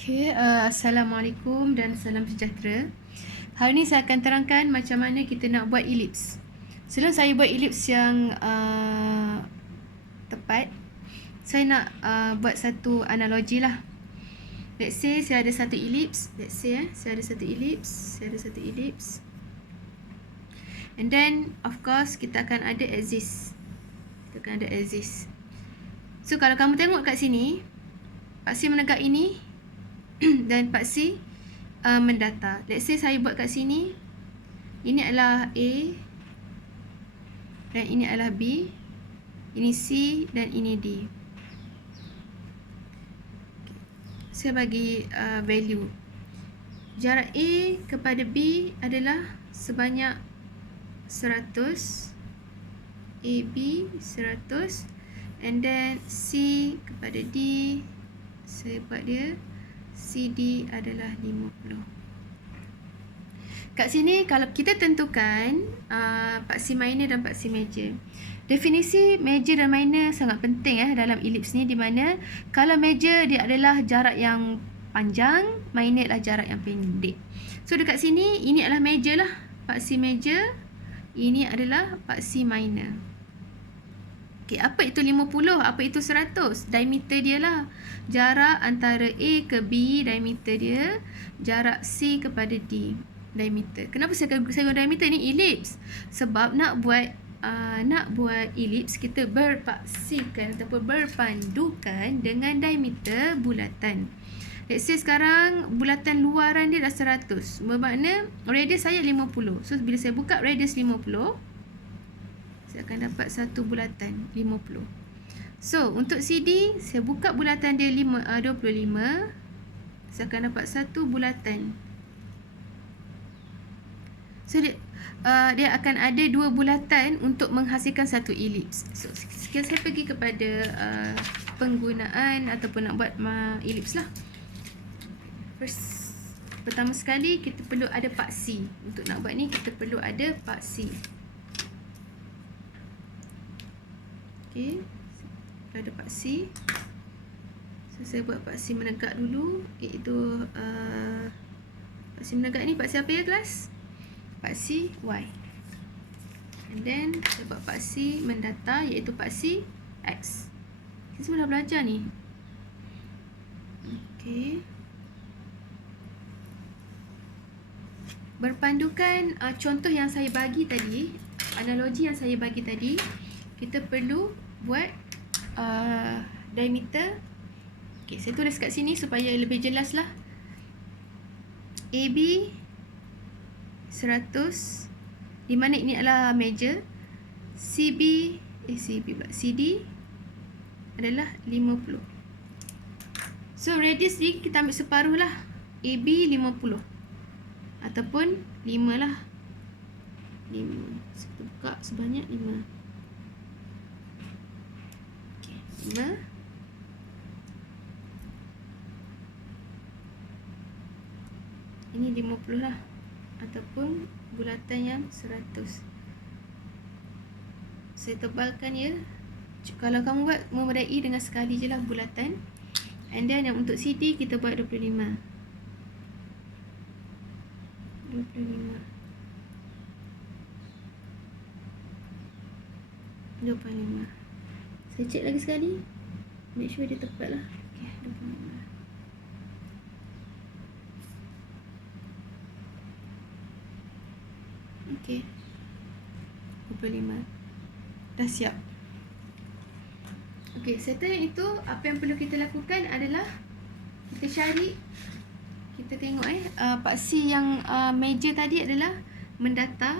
Assalamualaikum dan salam sejahtera. Hari ini saya akan terangkan macam mana kita nak buat elips. Sebelum saya buat elips yang tepat, saya nak buat satu analogi lah. Let's say saya ada satu elips. Saya ada satu elips. And then of course kita akan ada axis. So kalau kamu tengok kat sini, paksi menegak ini dan paksi mendatar. Let's say saya buat kat sini, ini adalah A dan ini adalah B, ini C dan ini D. Saya bagi value. Jarak A kepada B adalah sebanyak 100, AB 100, and then C kepada D, saya buat dia CD adalah 50. Kat sini kalau kita tentukan paksi minor dan paksi major. Definisi major dan minor sangat penting dalam elips ni, di mana kalau major dia adalah jarak yang panjang, minor adalah jarak yang pendek. So dekat sini ini adalah major lah, paksi major, ini adalah paksi minor. Apa itu 50? Apa itu 100? Diameter dia lah. Jarak antara A ke B, diameter dia. Jarak C kepada D, diameter. Kenapa saya guna diameter ni? Elips. Sebab nak buat elips, kita berpaksikan ataupun berpandukan dengan diameter bulatan. Let's say sekarang bulatan luaran dia dah 100. Bermakna radius saya 50. So bila saya buka radius 50, saya akan dapat satu bulatan 50. So untuk CD, saya buka bulatan dia 25. Saya akan dapat satu bulatan. So dia akan ada dua bulatan untuk menghasilkan satu elips. So sekian saya pergi kepada penggunaan ataupun nak buat elips lah. Pertama sekali kita perlu ada paksi. Untuk nak buat ni kita perlu ada paksi. Ada paksi. So saya buat paksi menegak dulu, iaitu paksi menegak ni paksi apa ya kelas? Paksi Y. And then saya buat paksi mendatar, iaitu paksi X. Kita semua dah belajar ni. Berpandukan contoh yang saya bagi tadi, analogi yang saya bagi tadi, kita perlu buat diameter. Saya tulis kat sini supaya lebih jelas lah. AB 100, di mana ini adalah major. CD adalah 50. So radius ni kita ambil separuh lah. AB 50 ataupun 5 lah. 5. Kita buka sebanyak 5. 5. Ini 50 lah, ataupun bulatan yang 100. Saya tebalkan ya. Kalau kamu buat memadai dengan sekali je lah bulatan. And then yang untuk CD kita buat 25. 25. Saya cek lagi sekali. Make sure dia tepat lah. 25. Okay, 25. Dah siap. Setelah itu apa yang perlu kita lakukan adalah kita cari, kita tengok paksi yang major tadi adalah mendatar,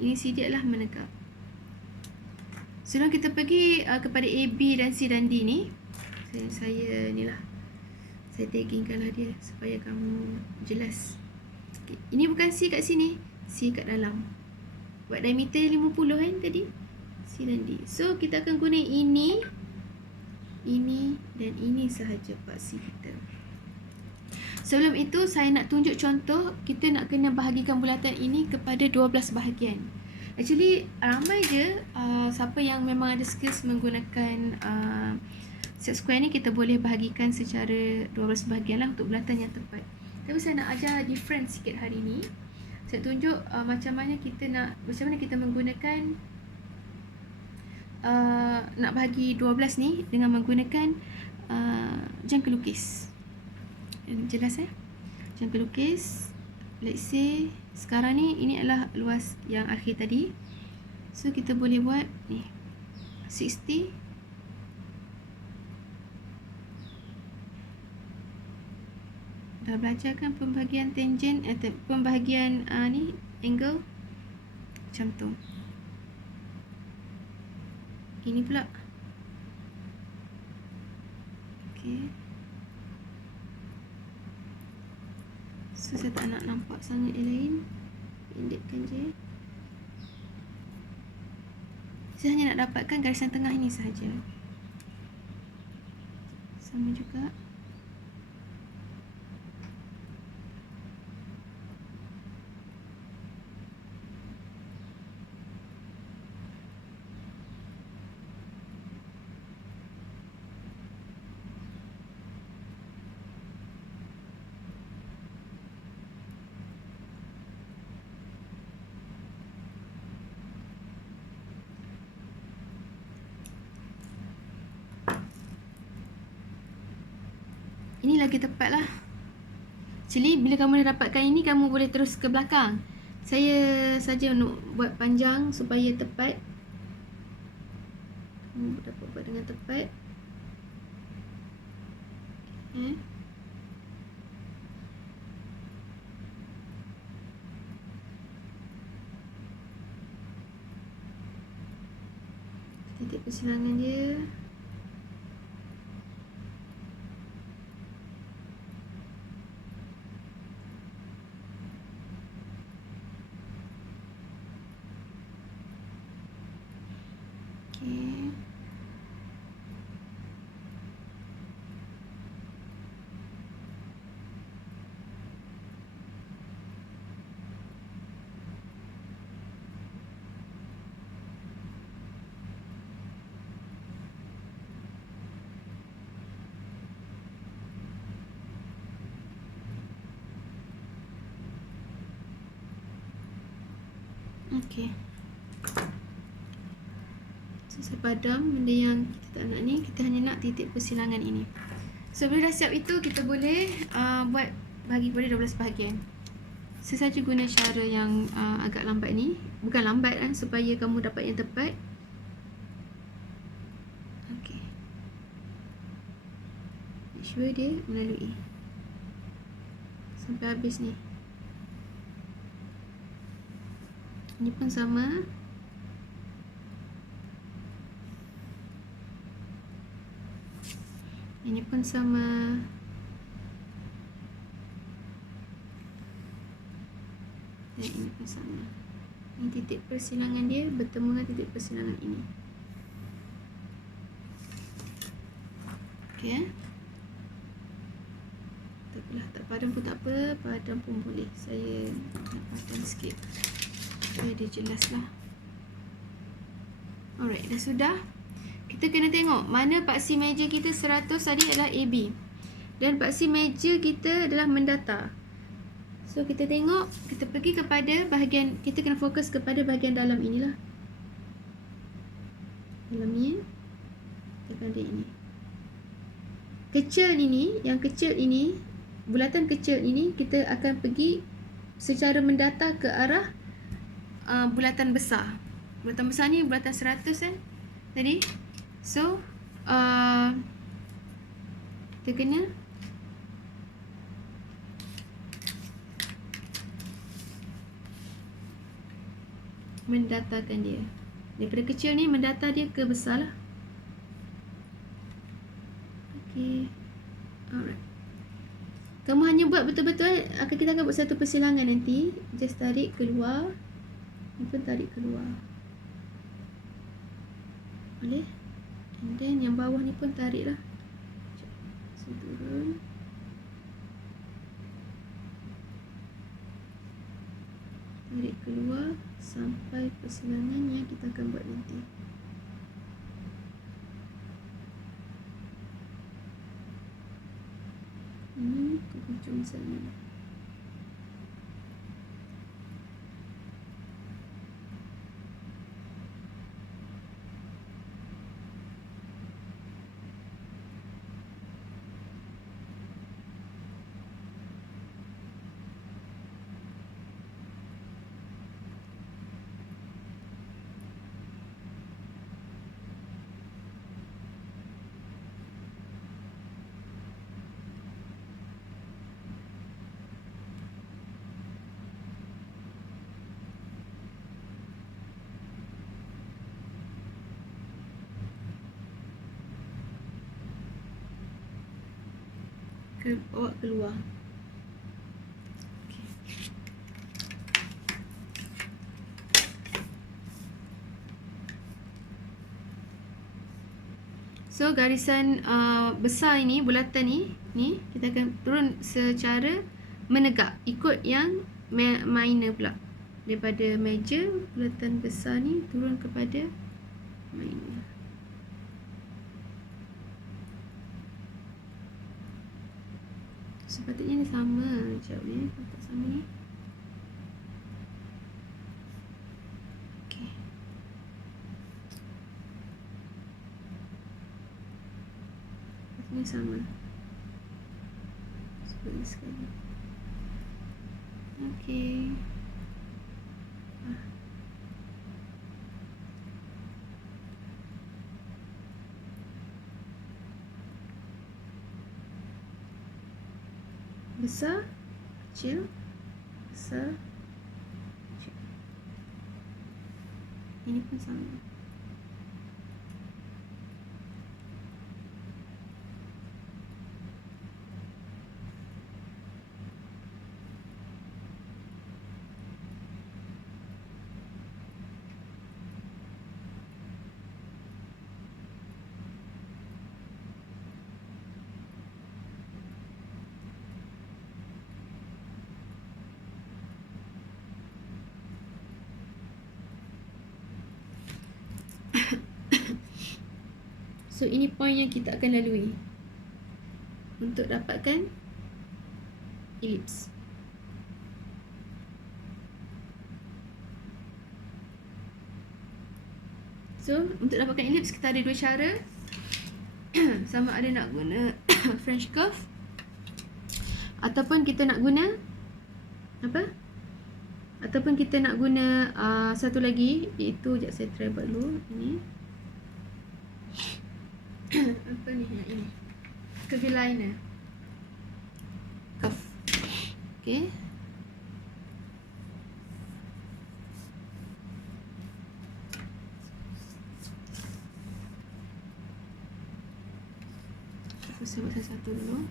ini CD adalah menegak. Sebelum kita pergi kepada A, B dan C dan D ni, saya ni lah, saya taggingkan lah dia supaya kamu jelas. Ini bukan C kat sini, C kat dalam. Buat diameter 50 kan tadi, C dan D. So kita akan guna ini dan ini sahaja paksi kita. Sebelum itu saya nak tunjuk contoh. Kita nak kena bahagikan bulatan ini kepada 12 bahagian. Actually ramai je siapa yang memang ada skills menggunakan Set square ni kita boleh bahagikan secara 12 bahagian lah untuk bulatan yang tepat. Tapi saya nak ajar different sikit hari ni. Saya tunjuk macam mana kita menggunakan nak bahagi 12 ni dengan menggunakan jangka lukis. Jelas jangka lukis. Let's say sekarang ni ini adalah luas yang akhir tadi. So kita boleh buat ni 60. Dah belajar kan pembahagian tangent atau pembahagian ni angle macam tu. Ini pula. Okey. So saya tak nak nampak sangat yang lain. Pendekkan je. Saya hanya nak dapatkan garisan tengah ini sahaja. Sama juga. Ini lagi tepat lah. Actually bila kamu dah dapatkan ini, kamu boleh terus ke belakang. Saya saja untuk buat panjang supaya tepat. Kamu dapat buat dengan tepat. Titik persilangan dia. Okay. Okay. So, saya padam benda yang kita tak nak ni. Kita hanya nak titik persilangan ini. So bila dah siap itu, kita boleh buat bahagi pada 12 bahagian. Saya saja guna cara yang agak lambat ni. Bukan lambat kan, supaya kamu dapat yang tepat. Okay. Make sure dia melalui sampai habis ni. Ini pun sama. Ini pun sama. Dan ini pun sama. Ini titik persilangan dia bertemu dengan titik persilangan ini. Okey. Tak apalah, tak padam pun tak apa, padam pun boleh. Saya nak padam sikit supaya dia jelas lah. Alright, dah sudah. Kita kena tengok mana paksi meja kita 100 tadi adalah AB. Dan paksi meja kita adalah mendata. So kita tengok, kita pergi kepada bahagian, kita kena fokus kepada bahagian dalam inilah. Dalam ni, tekan dia ini. Kecil ini, yang kecil ini, bulatan kecil ini, kita akan pergi secara mendata ke arah bulatan besar. Bulatan besar ni bulatan 100 kan tadi. So kita kena mendatakan dia. Daripada kecil ni mendata dia ke besar lah. Okay. Alright. Kamu hanya buat betul-betul. Kita akan buat satu persilangan nanti. Just tarik keluar. Ni pun tarik keluar. Boleh? And then yang bawah ni pun tarik lah. So turun. Tarik keluar sampai persilangan yang kita akan buat nanti. ni ke hujung sana. Bawa keluar. Okay. So garisan besar ini, bulatan ni kita akan turun secara menegak, ikut yang minor pula. Daripada meja, bulatan besar ni turun kepada minor. Sepatutnya ni sama. Sekejap ni, tak sama ni. Okay. Sepatutnya sama. Sepatutnya sekali. Okay. Besar, kecil, besar, kecil. Ini pun sama. So ini point yang kita akan lalui untuk dapatkan elips. So untuk dapatkan elips kita ada dua cara. Sama ada nak guna French curve ataupun kita nak guna apa? Ataupun kita nak guna satu lagi, iaitu sekejap saya try buat dulu ini. Apa ni yang ini? Curve liner. Curve. Okay. Saya buat satu dulu.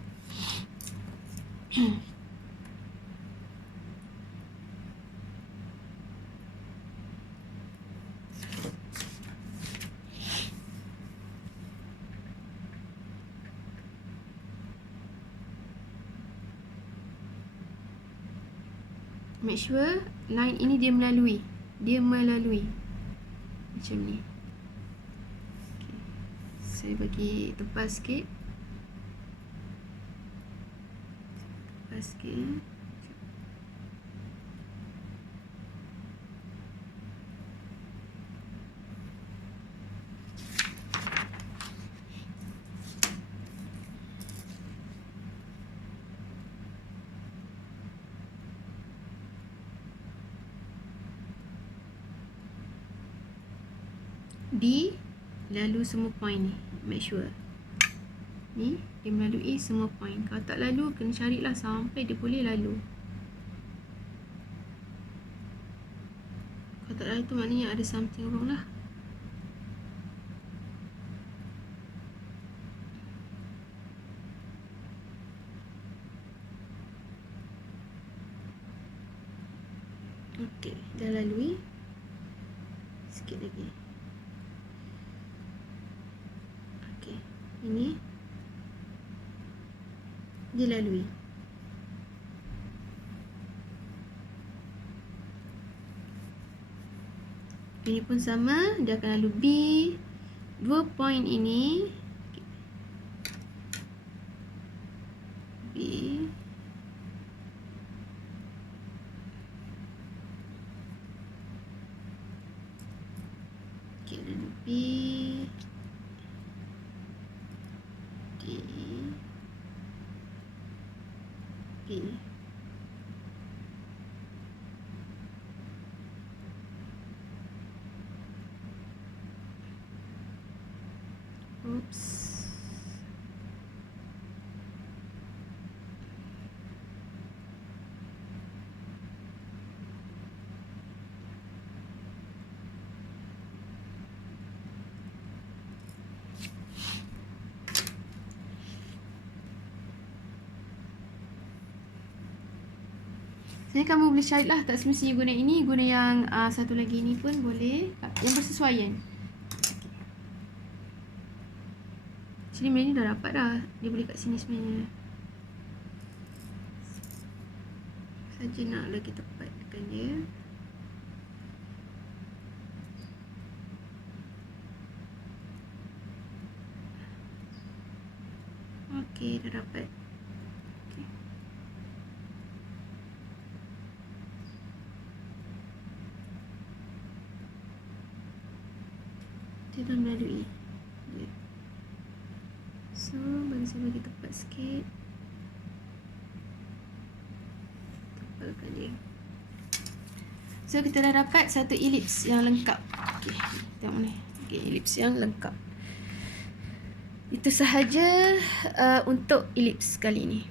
Make sure line ini dia melalui. Macam ni. Okay. Saya bagi tebas sikit. Sikit. D lalu semua point ni. Make sure ni dia melalui semua point. Kalau tak lalu, kena carilah sampai dia boleh lalu. Kalau tak lalu tu maknanya ada something wrong lah. Okey, dah lalui. Sikit lagi. Okey, ini dilalui. Ini pun sama, dia akan lalu B. Dua point ini B Okay, lalu B, D, B. Oops. Jadi kamu boleh carilah, tak semestinya guna ini, guna yang satu lagi ni pun boleh, yang bersesuaian. Actually benda ni dah dapat dah, dia boleh kat sini sebenarnya. Saja nak lagi tepatkan dia. Okey, dah dapat. Okay. Dia dah melalui. Yeah. So, bagi saya bagi tepat sikit. Tepalkan dia. So, kita dah dapat satu elips yang lengkap. Okey, tengok ni. Okey, elips yang lengkap. Itu sahaja untuk elips kali ini.